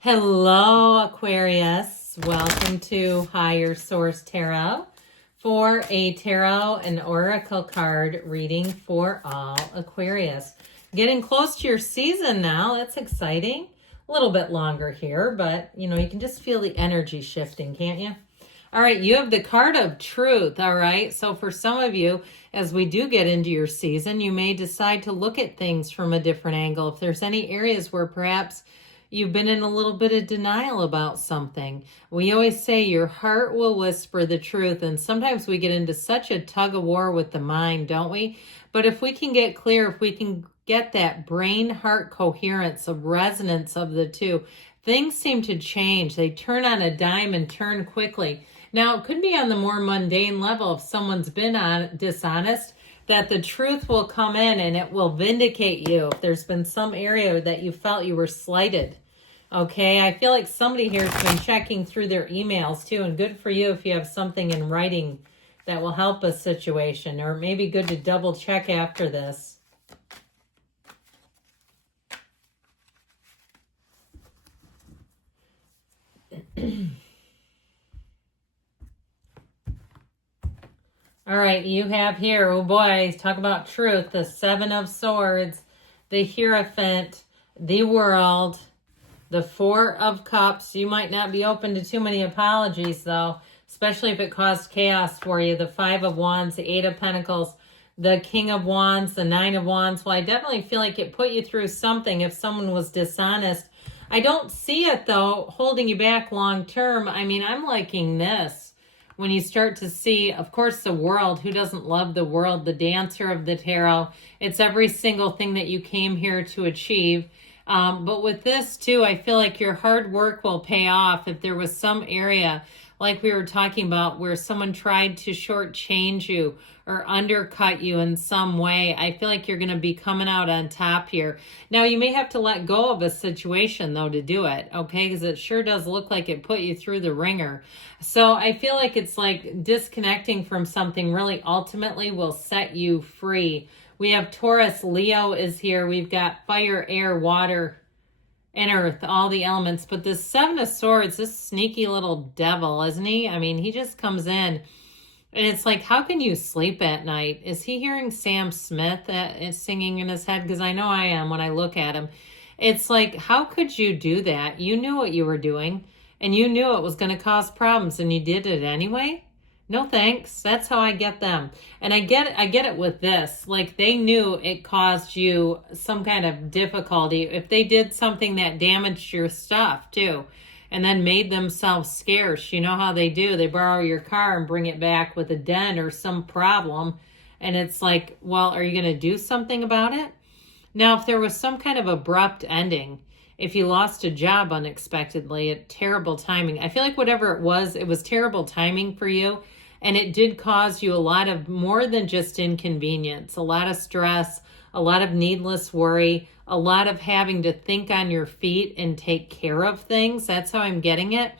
Hello, Aquarius. Welcome to Higher Source Tarot for a tarot and oracle card reading for all Aquarius. Getting close to your season now. That's exciting. A little bit longer here, but you can just feel the energy shifting, can't you? All right, you have the card of truth, all right? So for some of you, as we do get into your season, you may decide to look at things from a different angle. If there's any areas where perhaps you've been in a little bit of denial about something. We always say your heart will whisper the truth, and sometimes we get into such a tug of war with the mind, don't we? But if we can get clear, if we can get that brain-heart coherence, of resonance of the two, things seem to change. They turn on a dime and turn quickly. Now, it could be on the more mundane level if someone's been dishonest, that the truth will come in and it will vindicate you if there's been some area that you felt you were slighted. Okay, I feel like somebody here has been checking through their emails too, and good for you if you have something in writing that will help a situation, or maybe good to double check after this. All right, you have here, oh boy, talk about truth, the Seven of Swords, the Hierophant, the World, the Four of Cups. You might not be open to too many apologies, though, especially if it caused chaos for you. The Five of Wands, the Eight of Pentacles, the King of Wands, the Nine of Wands. Well, I definitely feel like it put you through something if someone was dishonest. I don't see it, though, holding you back long term. I mean, I'm liking this. When you start to see, of course, the World. Who doesn't love the World? The Dancer of the Tarot. It's every single thing that you came here to achieve. But with this, too, I feel like your hard work will pay off. If there was some area, like we were talking about, where someone tried to shortchange you or undercut you in some way, I feel like you're going to be coming out on top here. Now, you may have to let go of a situation, though, to do it, okay? Because it sure does look like it put you through the ringer. So I feel like it's like disconnecting from something really ultimately will set you free. We have Taurus, Leo is here. We've got fire, air, water, and earth, all the elements. But this Seven of Swords, this sneaky little devil, isn't he? I mean, he just comes in. And it's like, how can you sleep at night? Is he hearing Sam Smith singing in his head? Because I know I am when I look at him. It's like, how could you do that? You knew what you were doing, and you knew it was going to cause problems, and you did it anyway? No thanks. That's how I get them. And I get it with this. Like, they knew it caused you some kind of difficulty. If they did something that damaged your stuff, too, and then made themselves scarce. You know how they do. They borrow your car and bring it back with a dent or some problem. And it's like, well, are you going to do something about it? Now, if there was some kind of abrupt ending, if you lost a job unexpectedly, terrible timing. I feel like whatever it was terrible timing for you. And it did cause you a lot of more than just inconvenience, a lot of stress, a lot of needless worry, a lot of having to think on your feet and take care of things. That's how I'm getting it.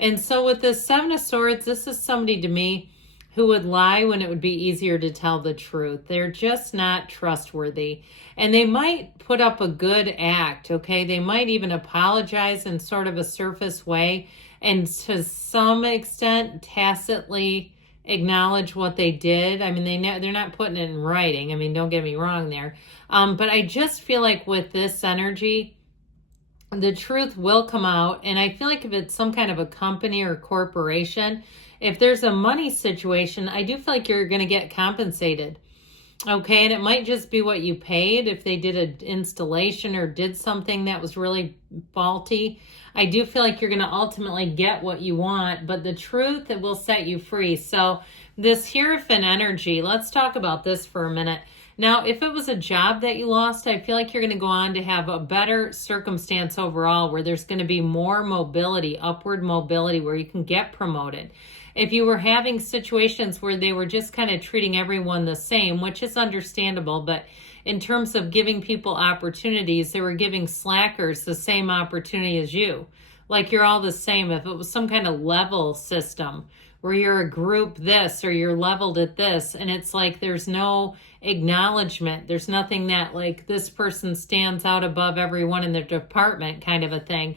And so with this Seven of Swords, this is somebody to me who would lie when it would be easier to tell the truth. They're just not trustworthy. And they might put up a good act, okay? They might even apologize in sort of a surface way, and to some extent tacitly acknowledge what they did. I mean, they're not putting it in writing. I mean, don't get me wrong there. But I just feel like with this energy, the truth will come out. And I feel like if it's some kind of a company or corporation, if there's a money situation, I do feel like you're going to get compensated. Okay, and it might just be what you paid if they did an installation or did something that was really faulty. I do feel like you're going to ultimately get what you want, but the truth, it will set you free. So this Hierophant energy, let's talk about this for a minute. Now, if it was a job that you lost, I feel like you're going to go on to have a better circumstance overall, where there's going to be more mobility, upward mobility, where you can get promoted. If you were having situations where they were just kind of treating everyone the same, which is understandable, but in terms of giving people opportunities, they were giving slackers the same opportunity as you. Like you're all the same. If it was some kind of level system where you're a group this or you're leveled at this, and it's like there's no acknowledgement. There's nothing that like this person stands out above everyone in their department kind of a thing.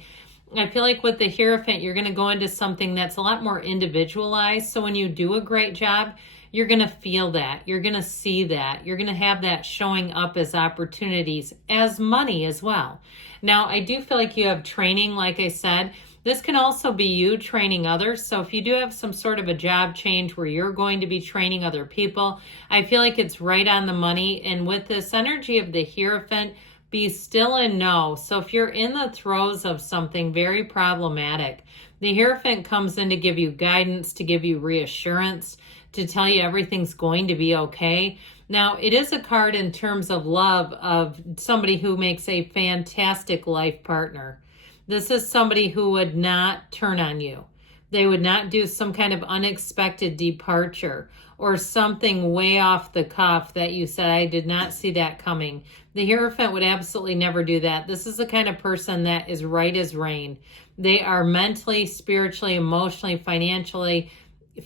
I feel like with the Hierophant, you're going to go into something that's a lot more individualized. So when you do a great job, you're going to feel that. You're going to see that. You're going to have that showing up as opportunities, as money as well. Now, I do feel like you have training, like I said. This can also be you training others. So if you do have some sort of a job change where you're going to be training other people, I feel like it's right on the money. And with this energy of the Hierophant, be still and know. So if you're in the throes of something very problematic, the Hierophant comes in to give you guidance, to give you reassurance, to tell you everything's going to be okay. Now, it is a card in terms of love of somebody who makes a fantastic life partner. This is somebody who would not turn on you. They would not do some kind of unexpected departure or something way off the cuff that you said, I did not see that coming. The Hierophant would absolutely never do that. This is the kind of person that is right as rain. They are mentally, spiritually, emotionally, financially,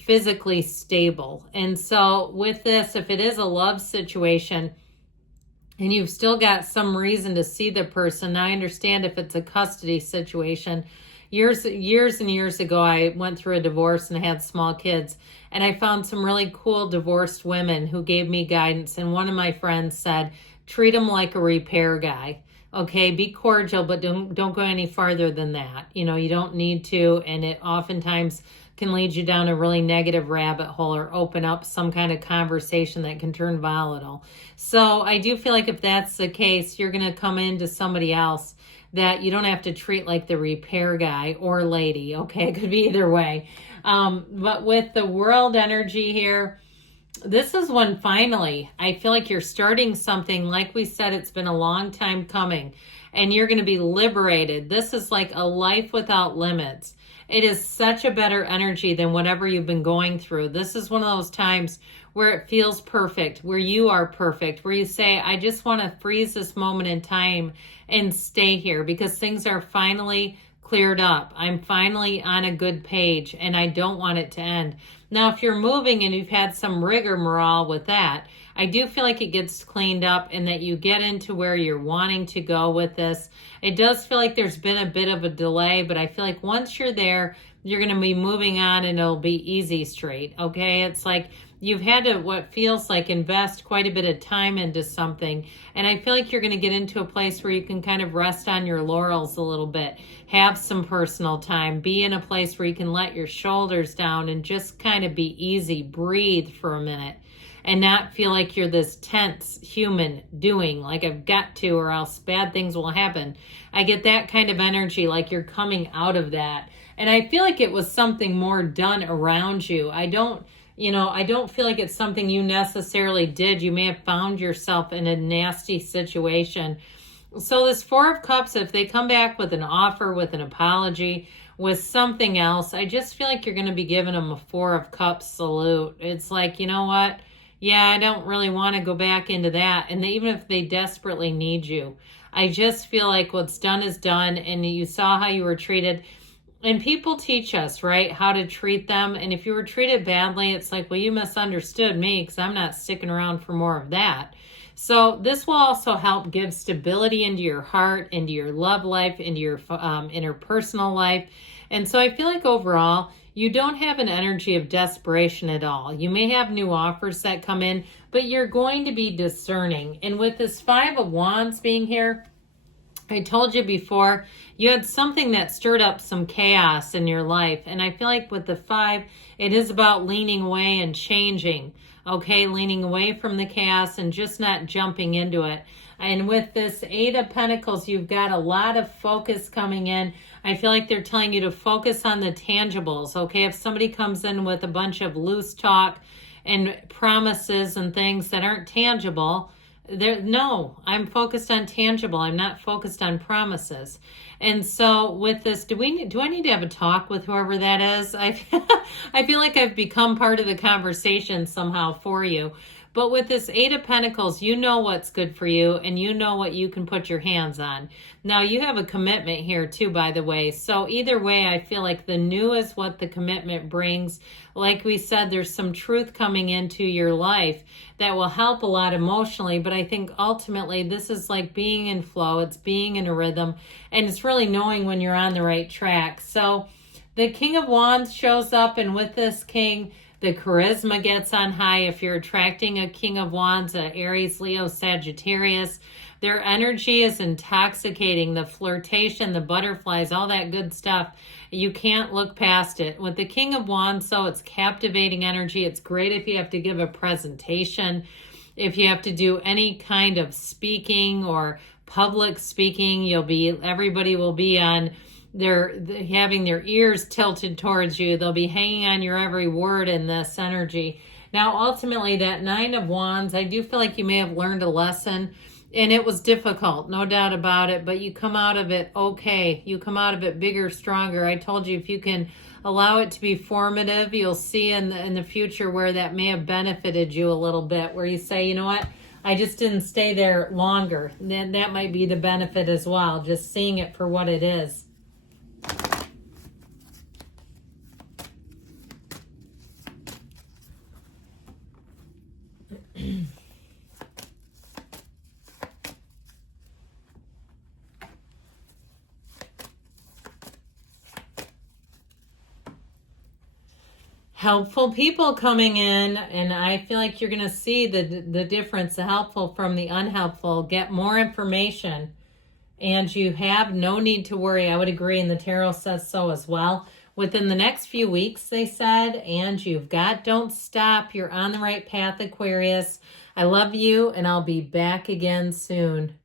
physically stable. And so with this, if it is a love situation and you've still got some reason to see the person, now I understand if it's a custody situation. Years and years ago, I went through a divorce and had small kids, and I found some really cool divorced women who gave me guidance. And one of my friends said, treat them like a repair guy. Okay, be cordial, but don't go any farther than that. You know, you don't need to, and it oftentimes can lead you down a really negative rabbit hole or open up some kind of conversation that can turn volatile. So I do feel like if that's the case, you're going to come into somebody else that you don't have to treat like the repair guy or lady. Okay, it could be either way. But with the world energy here, this is when finally, I feel like you're starting something. Like we said, it's been a long time coming, and you're going to be liberated. This is like a life without limits. It is such a better energy than whatever you've been going through. This is one of those times where it feels perfect, where you are perfect, where you say, I just want to freeze this moment in time and stay here because things are finally cleared up. I'm finally on a good page and I don't want it to end. Now, if you're moving and you've had some rigmarole with that, I do feel like it gets cleaned up and that you get into where you're wanting to go with this. It does feel like there's been a bit of a delay, but I feel like once you're there, you're going to be moving on and it'll be easy straight. Okay. It's like you've had to, what feels like, invest quite a bit of time into something. And I feel like you're going to get into a place where you can kind of rest on your laurels a little bit, have some personal time, be in a place where you can let your shoulders down and just kind of be easy, breathe for a minute and not feel like you're this tense human doing like I've got to or else bad things will happen. I get that kind of energy, like you're coming out of that. And I feel like it was something more done around you. I don't feel like it's something you necessarily did. You may have found yourself in a nasty situation. So this Four of Cups, if they come back with an offer, with an apology, with something else, I just feel like you're going to be giving them a Four of Cups salute. It's like, you know what? Yeah, I don't really want to go back into that. And even if they desperately need you, I just feel like what's done is done. And you saw how you were treated. And people teach us, right, how to treat them. And if you were treated badly, it's like, well, you misunderstood me because I'm not sticking around for more of that. So this will also help give stability into your heart, into your love life, into your interpersonal life. And so I feel like overall, you don't have an energy of desperation at all. You may have new offers that come in, but you're going to be discerning. And with this Five of Wands being here, I told you before, you had something that stirred up some chaos in your life. And I feel like with the Five, it is about leaning away and changing. Okay, leaning away from the chaos and just not jumping into it. And with this Eight of Pentacles, you've got a lot of focus coming in. I feel like they're telling you to focus on the tangibles. Okay, if somebody comes in with a bunch of loose talk and promises and things that aren't tangible, no, I'm focused on tangible. I'm not focused on promises. And so with this, do I need to have a talk with whoever that is? I feel like I've become part of the conversation somehow for you. But with this Eight of Pentacles, you know what's good for you and you know what you can put your hands on. Now, you have a commitment here too, by the way. So either way, I feel like the new is what the commitment brings. Like we said, there's some truth coming into your life that will help a lot emotionally. But I think ultimately this is like being in flow. It's being in a rhythm. And it's really knowing when you're on the right track. So the King of Wands shows up, and with this king, the charisma gets on high. If you're attracting a King of Wands, a Aries, Leo, Sagittarius, their energy is intoxicating. The flirtation, the butterflies, all that good stuff. You can't look past it. With the King of Wands, so it's captivating energy. It's great if you have to give a presentation, if you have to do any kind of speaking or public speaking. Everybody will be on having their ears tilted towards you. They'll be hanging on your every word in this energy. Now, ultimately, that Nine of Wands, I do feel like you may have learned a lesson, and it was difficult, no doubt about it, but you come out of it okay. You come out of it bigger, stronger. I told you, if you can allow it to be formative, you'll see in the future where that may have benefited you a little bit, where you say, you know what, I just didn't stay there longer. Then that might be the benefit as well, just seeing it for what it is. Helpful people coming in, and I feel like you're going to see the difference, the helpful from the unhelpful. Get more information, and you have no need to worry. I would agree, and the tarot says so as well. Within the next few weeks, they said, and don't stop. You're on the right path, Aquarius. I love you, and I'll be back again soon.